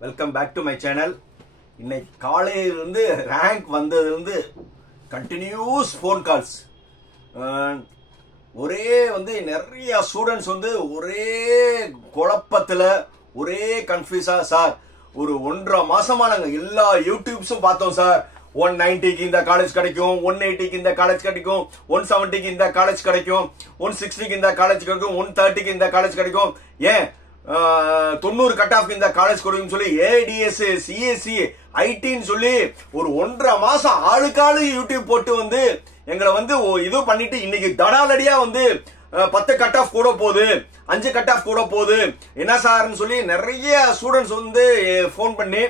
Welcome back to my channel. இன்னைக்கு காலையிலிருந்து rank வந்ததுலேருந்து கண்டினியூஸ் ஃபோன் கால்ஸ். ஒரே நிறைய ஸ்டூடெண்ட்ஸ் ஒரே குழப்பத்தில் ஒரே கன்ஃபியூஸா. சார் ஒரு 1.5 மாசமா நாங்கள் எல்லா யூடியூப்ஸும் பார்த்தோம் சார். 190க்கு இந்த காலேஜ் கிடைக்கும், 180க்கு இந்த காலேஜ் கிடைக்கும், 170க்கு இந்த காலேஜ் கிடைக்கும், 160க்கு இந்த காலேஜ் கிடைக்கும், 130க்கு இந்த காலேஜ் கிடைக்கும், ஏன் 90 கட் ஆஃப் இந்த காலேஜ் கொடுக்கும் சொல்லி ஏடிஎஸ் சிஎஸ்சி ஐடின்னு சொல்லி ஒரு 1.5 மாசம் ஆளுக்காளு யூடியூப் போட்டு எங்களை இது பண்ணிட்டு இன்னைக்கு தடாலடியா 10 கட் ஆஃப் கூட போகுது, 5 கட் ஆஃப் கூட போகுது என்ன சார்னு சொல்லி நிறைய ஸ்டூடெண்ட்ஸ் போன் பண்ணி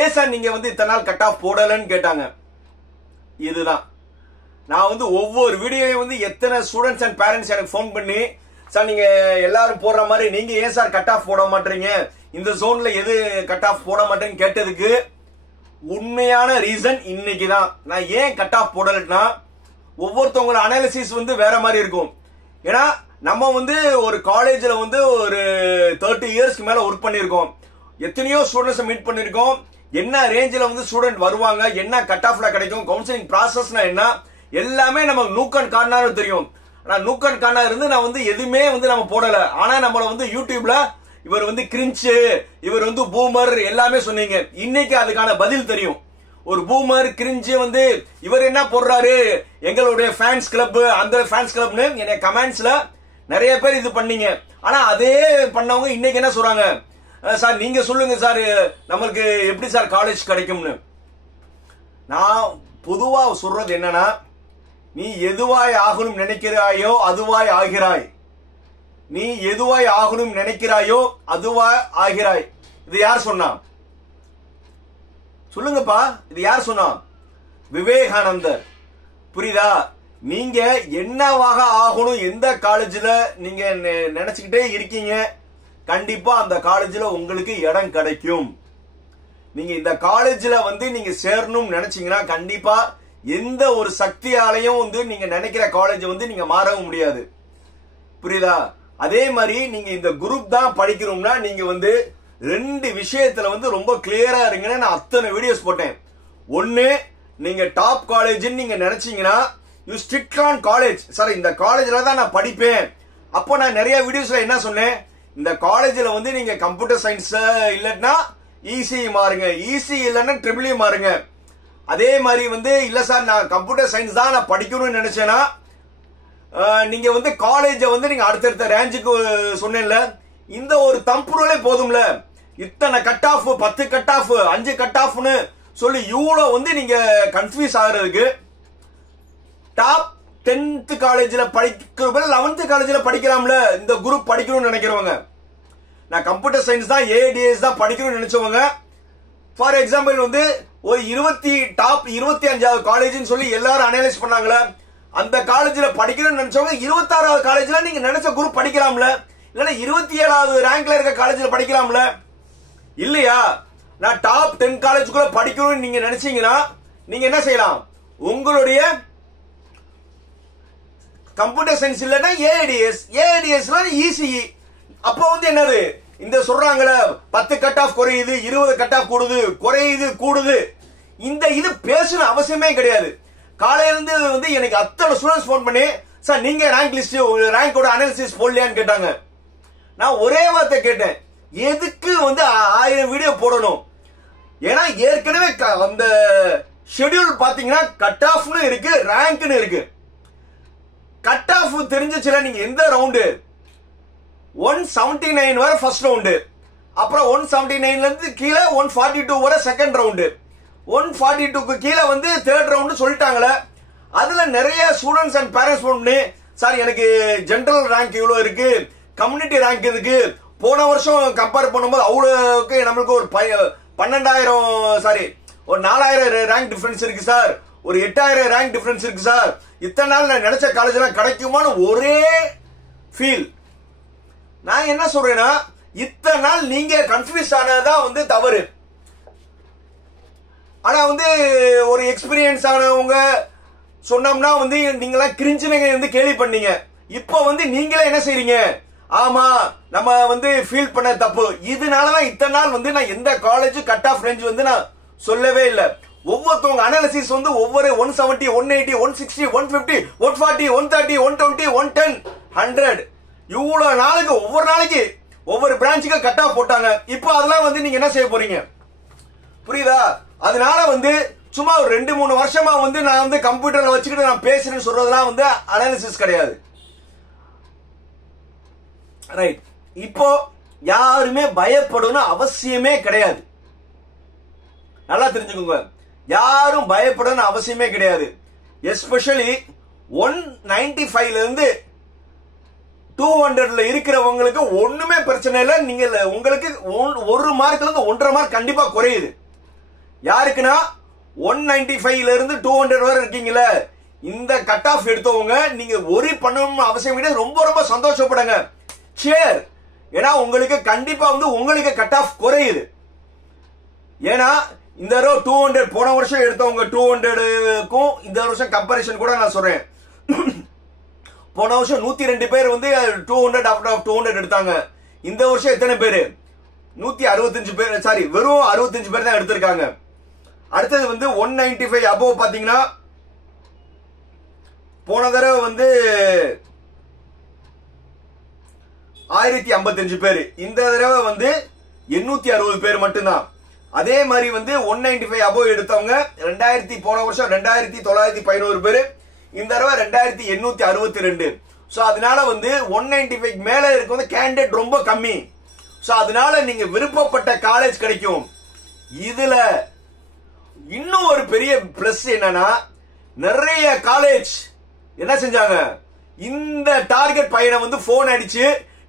ஏன் சார் நீங்க இத்தனை நாள் கட் ஆஃப் போடலன்னு கேட்டாங்க. இதுதான் நான் ஒவ்வொரு வீடியோவையும் எத்தனை ஸ்டூடெண்ட்ஸ் அண்ட் பேரண்ட்ஸ் எனக்கு போன் பண்ணி சார் நீங்க எல்லாரும் போடுற மாதிரி நீங்க ஏன் சார் கட் ஆஃப் போட மாட்டீங்க, இந்த ஜோன்ல எது கட் ஆஃப் போட மாட்டேன்னு கேட்டதுக்கு உண்மையான ரீசன் இன்னைக்கு தான். நான் ஏன் கட் ஆஃப் போடலன்னா ஒவ்வொருத்தவங்களோட அனாலிசிஸ் வேற மாதிரி இருக்கும். ஏன்னா நம்ம ஒரு காலேஜ்ல ஒரு 30 இயர்ஸ்க்கு மேல ஒர்க் பண்ணிருக்கோம், எத்தனையோ ஸ்டூடெண்ட்ஸ் மீட் பண்ணிருக்கோம், என்ன ரேஞ்சில் ஸ்டூடெண்ட் வருவாங்க, என்ன கட் ஆஃப்ல கிடைக்கும், கவுன்சிலிங் ப்ராசஸ்னா என்ன எல்லாமே நமக்கு நூக்கன் கார்னர் தெரியும். ஆனா நூக்கன் கார்னர் இருந்து நான் எதுவுமே நம்ம போடல. ஆனா நம்மள யூடியூப்ல இவர் கிரிஞ்சு, இவர் பூமர் எல்லாமே சொன்னீங்க. இன்னைக்கு அதுக்கான பதில் தெரியும். ஒரு பூமர் கிரிஞ்சு இவர் என்ன போடுறாரு, எங்களுடைய ஃபேன்ஸ் கிளப், அந்த ஃபேன்ஸ் கிளப்னு என்னை கமெண்ட்ஸ்ல நிறைய பேர் இது பண்ணீங்க. ஆனா அதே பண்ணவங்க இன்னைக்கு என்ன சொல்றாங்க, சார் நீங்க சொல்லுங்க சார் நம்மளுக்கு எப்படி சார் காலேஜ் கிடைக்கும்னு. நான் பொதுவா சொல்றது என்னன்னா, நீ எதுவாய் ஆகணும் நினைக்கிறாயோ அதுவாய் ஆகிறாய், நீ எதுவாய் ஆகணும் நினைக்கிறாயோ அதுவாய் ஆகிறாய். இது யார் சொன்னா சொல்லுங்கப்பா, இது யார் சொன்னா? விவேகானந்தர். புரியுதா? நீங்க என்னவாக ஆகணும் எந்த காலேஜ்ல நீங்க நினைச்சுக்கிட்டே இருக்கீங்க, கண்டிப்பா அந்த காலேஜ்ல உங்களுக்கு இடம் கிடைக்கும். நீங்க இந்த காலேஜ்ல நீங்க சேரணும் நினைச்சீங்கன்னா கண்டிப்பா எந்த ஒரு சக்தியாலையும் நீங்க நினைக்கிற காலேஜ் நீங்க மாறவும் முடியாது. புரியுதா? அதே மாதிரி நீங்க இந்த குரூப் தான் படிக்கணும்னா நீங்க 2 விஷயத்துல ரொம்ப கிளியரா இருங்கன்னு நான் அத்தனை வீடியோஸ் போட்டேன். ஒன்னு, நீங்க டாப் காலேஜ் நீங்க நினைச்சீங்கன்னா you stick on college. Sir இந்த காலேஜ்ல தான் நான் படிப்பேன். அப்போ நான் நிறைய வீடியோஸ்ல என்ன சொன்னேன், இந்த காலேஜ்ல நீங்க கம்ப்யூட்டர் சயின்ஸ் இல்லன்னா ஈசி மாறுங்க, ஈசி இல்லன்னா ட்ரிபிள் மாறுங்க. அதே மாதிரி இல்ல சார் நான் கம்ப்யூட்டர் சயின்ஸ் தான் நான் படிக்கணும்னு நினைச்சேன்னா நீங்க காலேஜ் நீங்க அடுத்தடுத்த ரேஞ்சுக்கு சொன்னேன்ல, இந்த ஒரு தம்புரலே போதும்ல. இத்தனை cut off, 10 cut off, 5 cut ஆஃப்னு சொல்லி இவ்வளவு நீங்க கன்ஃபியூஸ் ஆகுறதுக்கு டாப் 10th காலேஜ்ல படிக்கிற 11th காலேஜ்ல படிக்கலாம்ல. இந்த குரூப் படிக்கணும்னு நினைக்கிறவங்க, நான் கம்ப்யூட்டர் சயின்ஸ் தான் ஏடிஎஸ் தான் படிக்கணும்னு நினைச்சவங்க, ஃபார் எக்ஸாம்பிள் ஒரு 25வது காலேஜ் சொல்லி எல்லாரும் அனலைஸ் பண்ணாங்களே, அந்த காலேஜ்ல படிக்கணும்னு நினைச்சவங்க 26வது காலேஜ்ல நீங்க நினைச்ச குரூப் படிக்கலாம்ல, இல்லன்னா 27வது ரேங்க்ல இருக்க காலேஜ்ல படிக்கலாம்ல. இல்லையா? நான் டாப் 10 காலேஜுக்குள்ள படிக்கணும்னு நீங்க நினைச்சீங்கன்னா நீங்க என்ன செய்யலாம், உங்களுடைய கம்ப்யூட்டர் சயின்ஸ் இல்லன்னா ஏடிஎஸ், ஏடிஎஸ்ல இசிஇ. அப்போ என்னது இந்த சொல்றாங்களே 10 கட் ஆஃப் குறையுது, 20 கட் ஆஃப் கூடுது, குறையுது கூடுது, இந்த இது பேசணும் அவசியமே கிடையாது. காலையில இருந்து எனக்கு அத்தனை ஸ்டூடெண்ட்ஸ் போன் பண்ணி சார் நீங்க ரேங்க் லிஸ்ட் ரேங்கோட அனாலிசிஸ் போடலையான்னு கேட்டாங்க. நான் ஒரே வார்த்தை கேட்டேன், எதுக்கு 1000 வீடியோ போடணும்? ஏன்னா ஏற்கனவே அந்த ஷெட்யூல் பாத்தீங்கன்னா கட் ஆஃப்னு இருக்கு, ரேங்க்னு இருக்கு. கட் ஆஃப் தெரிஞ்சிச்சுல நீங்க எந்த ரவுண்டு 179 வரை ஃபர்ஸ்ட் ரவுண்டு, அப்புறம் 179ல இருந்து கீழே 142 வரை செகண்ட் ரவுண்டு, 142க்கு கீழே தேர்ட் ரவுண்டு சொல்லிட்டாங்களே. அதுல நிறைய ஸ்டூடெண்ட்ஸ் அண்ட் பேரண்ட்ஸ் பண்ணி சார் எனக்கு ஜெனரல் ரேங்க் இவ்வளவு இருக்கு, கம்யூனிட்டி ரேங்க் இருக்கு, போன வருஷம் கம்பேர் பண்ணும்போது அவ்வளவுக்கு நம்மளுக்கு ஒரு 4000 ரேங்க் டிஃபரன்ஸ் இருக்கு சார், ஒரு 8000 ரேங்க் டிஃபரன்ஸ் இருக்கு சார், இத்தனை நாள் நான் நினைச்ச காலேஜ் எல்லாம் கிடைக்குமான்னு ஒரே ஃபீல். நான் என்ன சொல்றேன்னா, இத்தனை நாள் நீங்க கன்ஃபியூஸ் ஆனதான் தவறு. ஆனா ஒரு எக்ஸ்பீரியன்ஸ் ஆனவங்க சொன்னோம்னா நீங்களா கிரிஞ்சுனங்க கேள்வி பண்ணீங்க. இப்போ நீங்களே என்ன செய்றீங்க, ஆமா நம்ம வந்து ஃபீல் பண்ண தப்பு. இதனாலதான் இத்தனை நாள் வந்து நான் எந்த காலேஜ் கட் ஆஃப் ரேஞ்ச் வந்து நான் சொல்லவே இல்லை. ஒவ்வொருத்தவங்க அனாலிசிஸ் வந்து ஒவ்வொரு 170, 180, 160, 150, 140, 130, 120, 110, 100 இவ்வளவு நாளுக்கு ஒவ்வொரு நாளைக்கு ஒவ்வொரு பிரான்ச்சுக்கு கட் ஆஃப் போட்டாங்க. இப்போ அதெல்லாம் வந்து நீங்க என்ன செய்ய போறீங்க? புரியுதா? அதனால வந்து சும்மா ஒரு 2-3 வருஷமா வந்து நான் வந்து கம்ப்யூட்டர்ல வச்சுக்கிட்டு நான் பேசுறேன்னு சொல்றதெல்லாம் வந்து அனாலிசிஸ் கிடையாது. ரைட். இப்போ யாருமே பயப்படணும் அவசியமே கிடையாது. நல்லா தெரிஞ்சுக்கோங்க, யாரும் பயப்படணும் அவசியமே கிடையாது. எஸ்பெஷலி 195ல இருந்து 200ல இருக்கிறவங்களுக்கு ஒண்ணுமே பிரச்சனை இல்லை. நீங்க உங்களுக்கு 1 மார்க்ல இருந்து 1.5 மார்க் கண்டிப்பா குறையுது. யாருக்குன்னா 195ல இருந்து 200 வரை இருக்கீங்களே, இந்த கட் ஆஃப் எடுத்தவங்க நீங்க ஒரி பண்ணணும் அவசியம் கிடையாது. ரொம்ப ரொம்ப சந்தோஷப்படுங்க. ஷேர். ஏன்னா உங்களுக்கு கண்டிப்பா வந்து உங்களுக்கு கட் ஆஃப் குறையுது. ஏன்னா இந்த தடவை 200 போன வருஷம் எடுத்தவங்க 200க்கும் இந்த வருஷம் கம்பேரிசன் கூட நான் சொல்றேன். போன வருஷம் 102 பேர் வந்து 200 ஆஃப்டர் 200 எடுத்தாங்க. இந்த வருஷம் எத்தனை பேர்? 165 பேர். சாரி, வெறும் 65 பேர் தான் எடுத்திருக்காங்க. அடுத்தது வந்து 195 அபோவ் பாத்தீங்கன்னா போன தடவை வந்து 1055 பேர், இந்த தடவை வந்து 860 பேர் மட்டும்தான். அதே மாதிரி வந்து 195 அபோவ் எடுத்தவங்க போன வருஷம் 2911 பேர், இந்த தடவை 2862. சோ அதனால வந்து 195 மேல இருக்க வந்து கேண்டிடேட் ரொம்ப கம்மி. சோ அதனால நீங்க விருப்பப்பட்ட காலேஜ் கிடைக்கும். இதுல இன்னும் ஒரு பெரிய பிளஸ் என்னன்னா, நிறைய காலேஜ் என்ன செஞ்சாங்க, இந்த டார்கெட் பையனை வந்து போன் அடிச்சு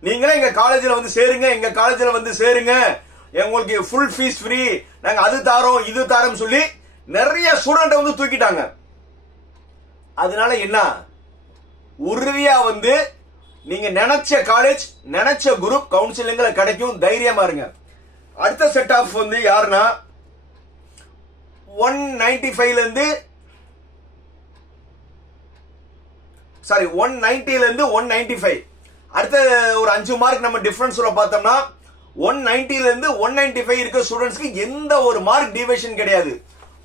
நீங்களே எங்க காலேஜ்ல வந்து சேருங்க, எங்க காலேஜ்ல வந்து சேருங்க, உங்களுக்கு ஃபுல் ஃபீஸ் ஃப்ரீ, நாங்க அது தாரோம் இது தாரோம் சொல்லி நிறைய ஸ்டூடெண்ட் வந்து தூக்கிட்டாங்க. அதனால என்ன, உறுதியா வந்து நீங்க நினைச்ச காலேஜ் நினைச்ச குரூப் கவுன்சிலிங்ல கிடைக்கும். தைரியமா இருங்க. அடுத்த செட் ஆஃப் வந்து யாருன்னா 195ல இருந்து 190ல இருந்து 195. அடுத்த ஒரு 5 மார்க் நம்ம டிஃபரன்ஸ்ல பார்த்தோம்னா 190ல இருந்து 195 இருக்க ஸ்டூடெண்ட்ஸ்க்கு எந்த ஒரு மார்க் டிவியேஷன் கிடையாது.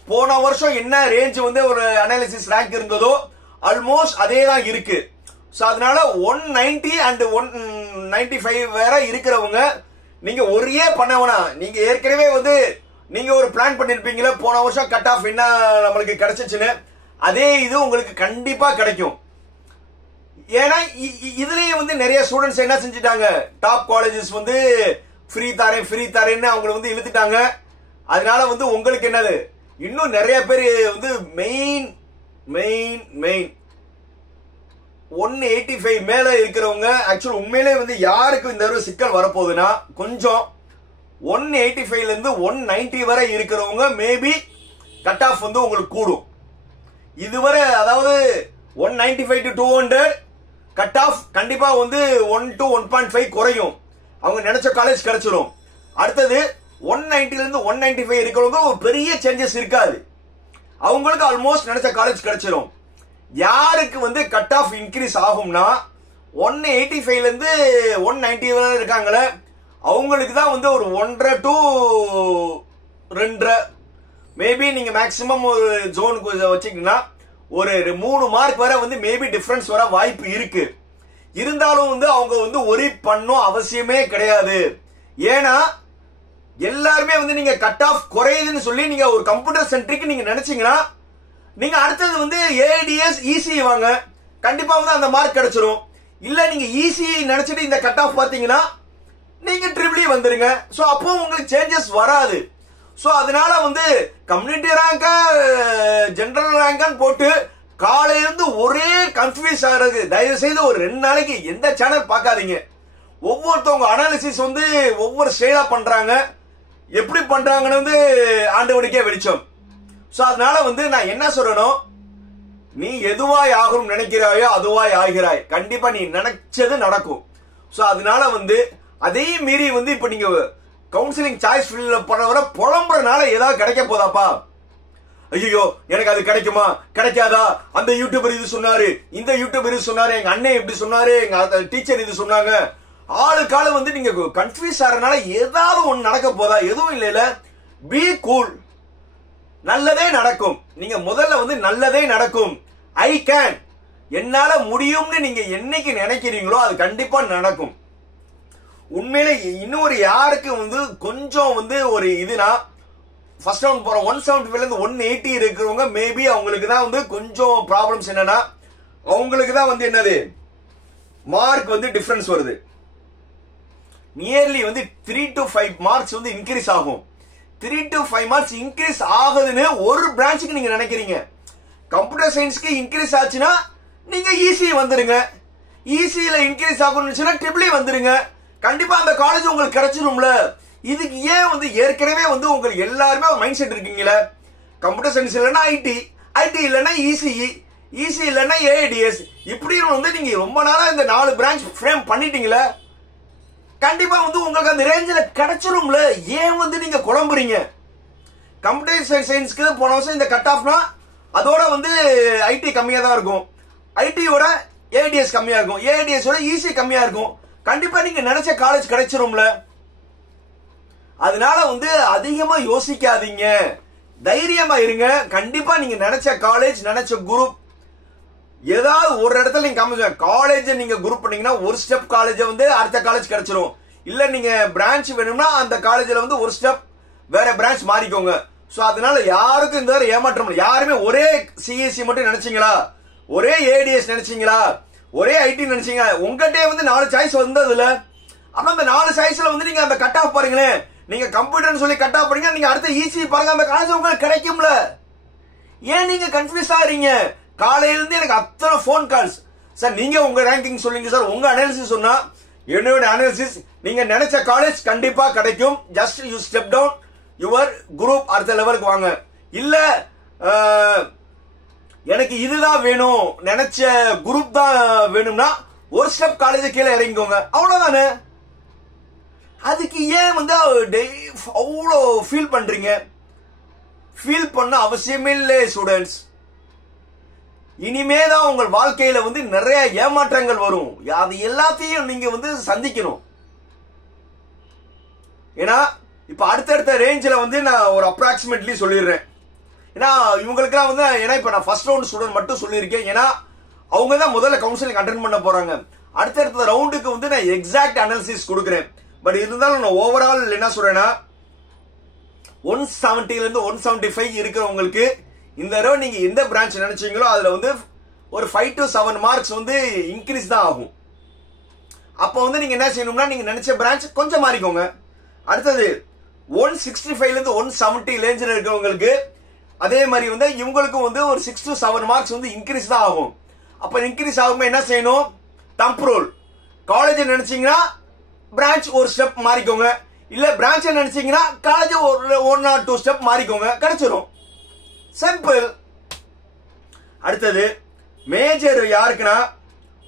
போன வருஷம் என்ன ரேஞ்ச் வந்து ஒரு அனாலிசிஸ் ரேங்க் இருந்ததோ ஆல்மோஸ்ட் அதே தான் இருக்கு. சோ அதனால 190 அண்ட் 195 வேற இருக்கிறவங்க நீங்க ஒரே பண்ண வேணாம். நீங்க ஏற்கனவே வந்து நீங்க ஒரு பிளான் பண்ணிருப்பீங்களா, போன வருஷம் கட் ஆஃப் என்ன நம்மளுக்கு கிடைச்சிச்சுன்னு, அதே இது உங்களுக்கு கண்டிப்பா கிடைக்கும். ஏன்னா இதுலயே வந்து நிறைய ஸ்டூடெண்ட்ஸ் என்ன செஞ்சுட்டாங்க, டாப் காலேஜஸ் வந்து ஃப்ரீ தாரேன்னு அவங்களை வந்து இழுத்துட்டாங்க. அதனால வந்து உங்களுக்கு என்னது, இன்னும் நிறைய பேர் வந்து மெயின் 185 மேல இருக்கிறவங்க ஆக்சுவலி உண்மையிலே வந்து யாருக்கு இந்த தடவை சிக்கல் வரப்போகுதுன்னா, கொஞ்சம் 185ல இருந்து 190 வரை இருக்கிறவங்க மேபி கட் ஆஃப் வந்து உங்களுக்கு கூடும். இதுவரை அதாவது 195 to 200 கட் ஆஃப் கண்டிப்பா வந்து 1 to 1.5 குறையும். அவங்க நினைச்ச காலேஜ் கிடைச்சிடும். அடுத்தது 190ல இருந்து 195 இருக்கிறவங்க ஒரு பெரிய சேஞ்சஸ் இருக்காது. அவங்களுக்கு ஆல்மோஸ்ட் நினைச்ச காலேஜ் கிடைச்சிடும். யாருக்கு வந்து கட் ஆஃப் இன்க்ரீஸ் ஆகும்னா 185ல இருந்து 190 வரை இருக்காங்களே, அவங்களுக்கு தான் வந்து ஒரு 1.5 to 2.5 மேபி நீங்க மேக்சிமம் ஒரு ஜோனுக்கு வச்சீங்கன்னா ஒரு 3 மார்க் வரை வந்து மேபி டிஃபரன்ஸ் வர வாய்ப்பு இருக்கு. இருந்தாலும் வந்து அவங்க வந்து ஒரி பண்ணும் அவசியமே கிடையாது. ஏன்னா எல்லாருமே வந்து நீங்க கட் ஆஃப் குறையுதுன்னு சொல்லி நீங்க ஒரு கம்ப்யூட்டர் சென்ட்ரிக் நீங்க நினைச்சீங்கன்னா, நீங்க அடுத்தது வந்து ஏடிஎஸ் இசி வாங்க, கண்டிப்பா வந்து அந்த மார்க் கிடைச்சிரும். இல்ல நீங்க இசி நினைச்சிட்டு இந்த கட் ஆஃப் பாத்தீங்கன்னா நீங்க ட்ரிபிள் வந்துருங்க. சோ அப்போ உங்களுக்கு சேஞ்சஸ் வராது. சோ அதனால வந்து கம்யூனிட்டி ரேங்கா ஜெனரல் ரேங்கான்னு போட்டு காலையில இருந்து ஒரே கன்ஃபியூஸ் ஆகிறது. தயவு செய்து ஒரு 2 நாளைக்கு எந்த சேனல் பார்க்காதீங்க. ஒவ்வொருத்தவங்க அனாலிசிஸ் வந்து ஒவ்வொரு ஸ்டைலா பண்றாங்க. எப்படி பண்றாங்கன்னு வந்து ஆண்டவனுக்கே வெளிச்சம். சோ அதனால வந்து நான் என்ன சொல்றேனோ, நீ எதுவாய் ஆகும் நினைக்கிறாயோ அதுவாய் ஆகிறாய். கண்டிப்பா நீ நினைச்சது நடக்கும். சோ அதனால வந்து அதையும் மீறி வந்து இப்ப நீங்க கவுன்சிலிங் சாய்ஸ் ஃபீல்ட்ல பண்ணவரை புலம்புறதுனால ஏதாவது கிடைக்க போதாப்பா, ஐயோ எனக்கு அது கிடைக்குமா கிடைக்காதா, அந்த யூடியூபர் இது சொன்னாரு, இந்த யூடியூபர் இது சொன்னாரு, எங்க அண்ணன் இப்படி சொன்னாரு, எங்க டீச்சர் இது சொன்னாங்க ஆளுக்கால வந்து நீங்க கன்ஃபியூஸ் ஆறதுனால ஏதாவது ஒன்று நடக்க போதா? எதுவும் இல்லைல. பி கூல், நல்லதே நடக்கும். நீங்க முதல்ல வந்து நல்லதே நடக்கும். ஐ கேன், என்னால முடியும்னு நீங்க என்னைக்கு நினைக்கிறீங்களோ அது கண்டிப்பா நடக்கும். உண்மையில இன்னொரு யாருக்கு வந்து கொஞ்சம் வந்து ஒரு இதுனா ஃபர்ஸ்ட் ரவுண்ட் போற 175 இருந்து 180 இருக்கிறவங்க மேபி அவங்களுக்கு தான் வந்து கொஞ்சம் ப்ராப்ளம்ஸ். என்னன்னா அவங்களுக்கு தான் வந்து என்னது மார்க் வந்து டிஃபரன்ஸ் வருது. நியர்லி வந்து 3 to 5 மார்க்ஸ் வந்து இன்க்ரீஸ் ஆகும். 3 to 5 மார்க்ஸ் இன்க்ரீஸ் ஆகுதுன்னு ஒரு பிரான்ச்சுக்கு நீங்க நினைக்கிறீங்க. கம்ப்யூட்டர் சயின்ஸ்க்கு இன்க்ரீஸ் ஆச்சுன்னா நீங்க ஈஸி வந்துருங்க. ஈஸியில இன்க்ரீஸ் ஆகணும்னு ட்ரிபிள் வந்துருங்க. கண்டிப்பா அந்த காலேஜ் உங்களுக்கு கிடைச்சிரும்ல. இதுக்கு ஏன் வந்து ஏற்கனவே வந்து உங்களுக்கு எல்லாருமே ஒரு மைண்ட் செட் இருக்கீங்களே, கம்ப்யூட்டர் சயின்ஸ் இல்லைன்னா ஐடி, ஐடி இல்லைன்னா இசிஇ, இசி இல்லைன்னா ஏஐடிஎஸ், இப்படின்னு வந்து நீங்க ரொம்ப நாளா இந்த 4 பிரான்ச் ஃப்ரேம் பண்ணிட்டீங்களே, கண்டிப்பா வந்து உங்களுக்கு அந்த ரேஞ்சில் கிடைச்சிரும்ல. ஏன் வந்து நீங்க குழம்புறீங்க? கம்ப்யூட்டர் சயின்ஸ்க்கு போன வருஷம் இந்த கட் ஆஃப்னா அதோட வந்து ஐடி கம்மியா தான் இருக்கும், ஐடியோட ஏஐடிஎஸ் கம்மியா இருக்கும், ஏஐடிஎஸ் இசி கம்மியா இருக்கும். கண்டிப்பா நீங்க நினைச்ச காலேஜ் கிடைச்சிரும்ல. அதனால வந்து அதிகமா யோசிக்காதீங்க, தைரியமா இருங்க. கண்டிப்பா நீங்க நினைச்ச காலேஜ், நினைச்ச குரூப் ஏதாவது ஒரு இடத்துல நீங்க காமிச்சு காலேஜ் நீங்க குரூப் பண்ணீங்கன்னா ஒரு ஸ்டெப் காலேஜ் வந்து அடுத்த காலேஜ் கிடைச்சிரும். இல்ல நீங்க பிரான்ச் வேணும்னா அந்த காலேஜ்ல வந்து ஒரு ஸ்டெப் வேற பிரான்ச் மாறிக்கோங்க. சோ அதனால யாருக்கும் இந்த ஏமாற்றம் இல்லை. யாருமே ஒரே சிஎஸ்சி மட்டும் நினைச்சீங்களா, ஒரே ஏடிஎஸ் நினைச்சீங்களா, ஒரே ஐடி நினைச்சீங்க, உங்ககிட்ட வந்து 4 சாய்ஸ் வந்ததுல அப்ப அந்த 4 சாய்ஸ்ல வந்து நீங்க அந்த கட் ஆஃப் பாருங்களேன். நீங்க கம்ப்யூட்டர்னு சொல்லி கட் ஆஃப் பண்ணீங்க, நீங்க அடுத்த ஈஸி பாருங்க, அந்த காலேஜ் உங்களுக்கு கிடைக்கும்ல. ஏன் நீங்க கன்ஃபியூஸ் ஆறீங்க? காலையில இருந்து எனக்கு அத்தனை போன் கால்ஸ், சார் நீங்க உங்க ரேங்கிங் சொல்லுங்க சார், உங்க அனாலிசிஸ் சொன்னா என்னோட அனாலிசிஸ் நீங்க நினைச்ச காலேஜ் கண்டிப்பா கிடைக்கும். Just you step down your group, அடுத்த லெவலுக்கு வாங்க. இல்ல எனக்கு இதுதான் வேணும், நினைச்ச குரூப் தான் வேணும்னா ஒரு ஸ்டெப் காலேஜ் கீழே இறங்கிக்கோங்க, அவ்வளவுதானே. அதுக்கு ஏன் வந்து அவ்வளோ ஃபீல் பண்றீங்க? ஃபீல் பண்ண அவசியமே இல்லை ஸ்டூடெண்ட்ஸ். இனிமேதான் உங்கள் வாழ்க்கையில வந்து நிறைய ஏமாற்றங்கள் வரும். அது எல்லாத்தையும் நீங்க வந்து சந்திக்கணும். ஏன்னா இப்ப அடுத்தடுத்த ரேஞ்சில் வந்து நான் ஒரு அப்ராக்சிமேட்லி சொல்லிடுறேன். ஏன்னா இவங்களுக்குலாம் வந்து, ஏன்னா இப்ப நான் ஃபர்ஸ்ட் ரவுண்ட் ஸ்டூடெண்ட் மட்டும் சொல்லியிருக்கேன். ஏன்னா அவங்க தான் முதல்ல கவுன்சிலிங் அட்டென்ட் பண்ண போறாங்க. அடுத்தடுத்த ரவுண்டுக்கு வந்து நான் எக்ஸாக்ட் அனாலிசிஸ் கொடுக்குறேன். பட் இருந்தாலும் நான் ஓவரால் என்ன சொல்றேன்னா 170 இருந்து 175 இருக்கிறவங்களுக்கு இந்த தடவை நீங்க எந்த பிரான்ச் நினைச்சீங்களோ அதுல வந்து ஒரு 5 to 7 மார்க்ஸ் வந்து இன்க்ரீஸ் தான் ஆகும். அப்போ வந்து நீங்க என்ன செய்யணும்னா நீங்க நினைச்ச பிரான்ச் கொஞ்சம் மாறிக்கோங்க. அடுத்தது 165 இருந்து 170 ரேஞ்சில் இருக்கிறவங்களுக்கு அதே மாதிரி வந்து இவங்களுக்கும் வந்து ஒரு 6 to 7 மார்க்ஸ் வந்து இன்க்ரீஸ் தான் ஆகும். அப்ப இன்க்ரீஸ் ஆகும்போது என்ன செய்யணும்? Thumb rule. காலேஜ் நினைச்சீங்கன்னா பிரான்ச் ஒரு ஸ்டெப் மாறிக்கோங்க, இல்ல பிரான்ச் நினைச்சீங்கன்னா காலேஜ் 1 or 2 ஸ்டெப் மாறிக்கோங்க, கிடைச்சிரும். சிம்பிள். அடுத்தது மேஜர் யாருக்குன்னா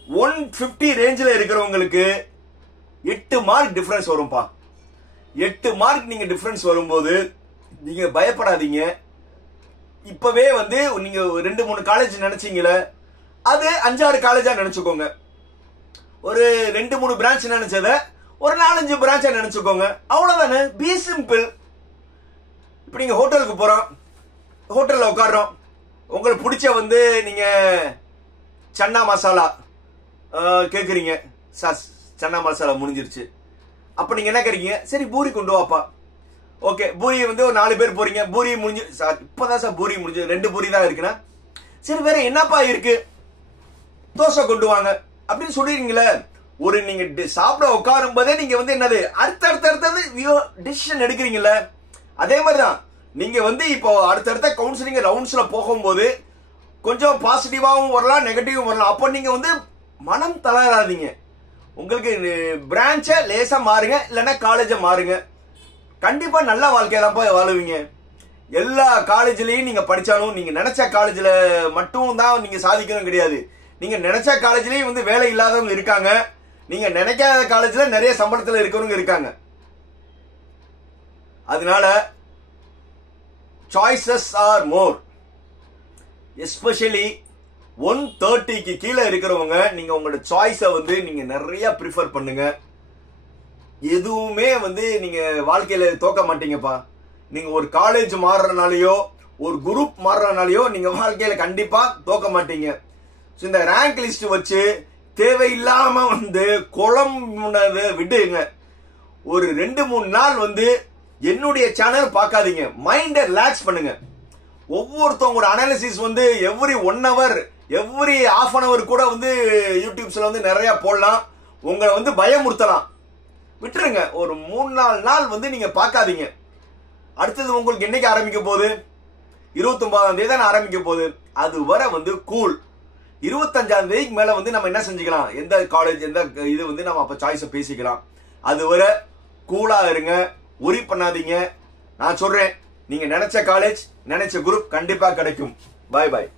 150 ரேஞ்சில் இருக்கிறவங்களுக்கு 8 மார்க் டிஃபரன்ஸ் வரும்பா. 8 மார்க் நீங்க டிஃபரன்ஸ் வரும்போது நீங்க பயப்படாதீங்க. இப்பவே வந்து நீங்க 2-3 காலேஜ் நினைச்சீங்களே, அது 5-6 காலேஜா நினைச்சுக்கோங்க. ஒரு 2-3 பிரான்ச் நினைச்சத ஒரு 4-5 பிரான்ச்சா நினைச்சுக்கோங்க, அவ்வளவுதானே. Be simple. இப்ப நீங்க ஹோட்டலுக்கு போறோம், ஹோட்டல்ல உட்கார்றோம், உங்களுக்கு பிடிச்ச வந்து நீங்க சன்னா மசாலா கேக்குறீங்க, சார் சன்னா மசாலா முடிஞ்சிருச்சு. அப்ப நீங்க என்ன கேக்குறீங்க? சரி பூரி கொண்டு வாப்பா. ஓகே, பூரி வந்து ஒரு 4 பேர் போறீங்க, பூரி முடிஞ்சு சார் இப்பதான் சார் பூரி முடிஞ்சு 2 பூரி தான் இருக்குன்னா, சரி வேற என்னப்பா இருக்கு, தோசை கொண்டு வாங்க அப்படின்னு சொல்லிடுறீங்களே. ஒரு நீங்க சாப்பிட உட்காரும் போதே நீங்க வந்து என்னது அடுத்தடுத்தது டிசிஷன் எடுக்கிறீங்கல்ல. அதே மாதிரிதான் நீங்க வந்து இப்போ அடுத்தடுத்த கவுன்சிலிங் ரவுண்ட்ஸ்ல போகும்போது கொஞ்சம் பாசிட்டிவாவும் வரலாம், நெகட்டிவும் வரலாம். அப்போ நீங்க வந்து மனம் தளராதீங்க. உங்களுக்கு பிரான்ச்ச லேசா மாறுங்க, இல்லைன்னா காலேஜ மாறுங்க. கண்டிப்பா நல்ல வாழ்க்கையை தான் போய் வாழுவீங்க. எல்லா காலேஜ்லயும் நீங்க படிச்சாலும் நீங்க நினைச்ச காலேஜ்ல மட்டும் தான் நீங்க சாதிக்கணும் கிடையாது. நீங்க நினைச்ச காலேஜ்லயும் வந்து வேலை இல்லாதவங்க இருக்காங்க, நீங்க நினைக்காத காலேஜ்ல நிறைய சம்பளத்துல இருக்கிறவங்க இருக்காங்க. அதனால சாய்ஸஸ் ஆர் மோர். எஸ்பெஷலி 130க்கு கீழே இருக்கிறவங்க நீங்க உங்களோட சாய்ஸை வந்து நீங்க நிறைய ப்ரிஃபர் பண்ணுங்க. எதுவுமே வந்து நீங்க வாழ்க்கையில தோக்க மாட்டீங்கப்பா. நீங்க ஒரு காலேஜ் மாறுறனாலயோ ஒரு குரூப் மாறுறனாலயோ நீங்க வாழ்க்கையில கண்டிப்பா தோக்க மாட்டீங்க. இந்த ரேங்க் லிஸ்ட் வச்சு தேவையில்லாம வந்து குழம்புனதை விடுங்க. ஒரு 2-3 நாள் வந்து என்னுடைய சேனல் பார்க்காதீங்க, மைண்டை ரிலாக்ஸ் பண்ணுங்க. ஒவ்வொருத்தவங்களோட அனாலிசிஸ் வந்து every 1 hour every ½ an hour கூட வந்து யூடியூப்ஸ்ல வந்து நிறைய போடலாம், உங்களை வந்து பயமுறுத்தலாம். விட்டுருங்க. ஒரு 3-4 நாள் வந்து நீங்க பார்க்காதீங்க. அடுத்தது உங்களுக்கு என்னைக்கு ஆரம்பிக்க போகுது? 29ஆம் தேதி தான் ஆரம்பிக்க போகுது. அது வரை வந்து கூல். 25ஆம் தேதிக்கு மேல வந்து நம்ம என்ன செஞ்சுக்கலாம், எந்த காலேஜ் எந்த இது வந்து நம்ம அப்ப சாய்ஸை பேசிக்கலாம். அது வரை கூலா இருங்க, ஒரி பண்ணாதீங்க. நான் சொல்றேன், நீங்க நினைச்ச காலேஜ் நினைச்ச குரூப் கண்டிப்பா கிடைக்கும். பாய் பாய்.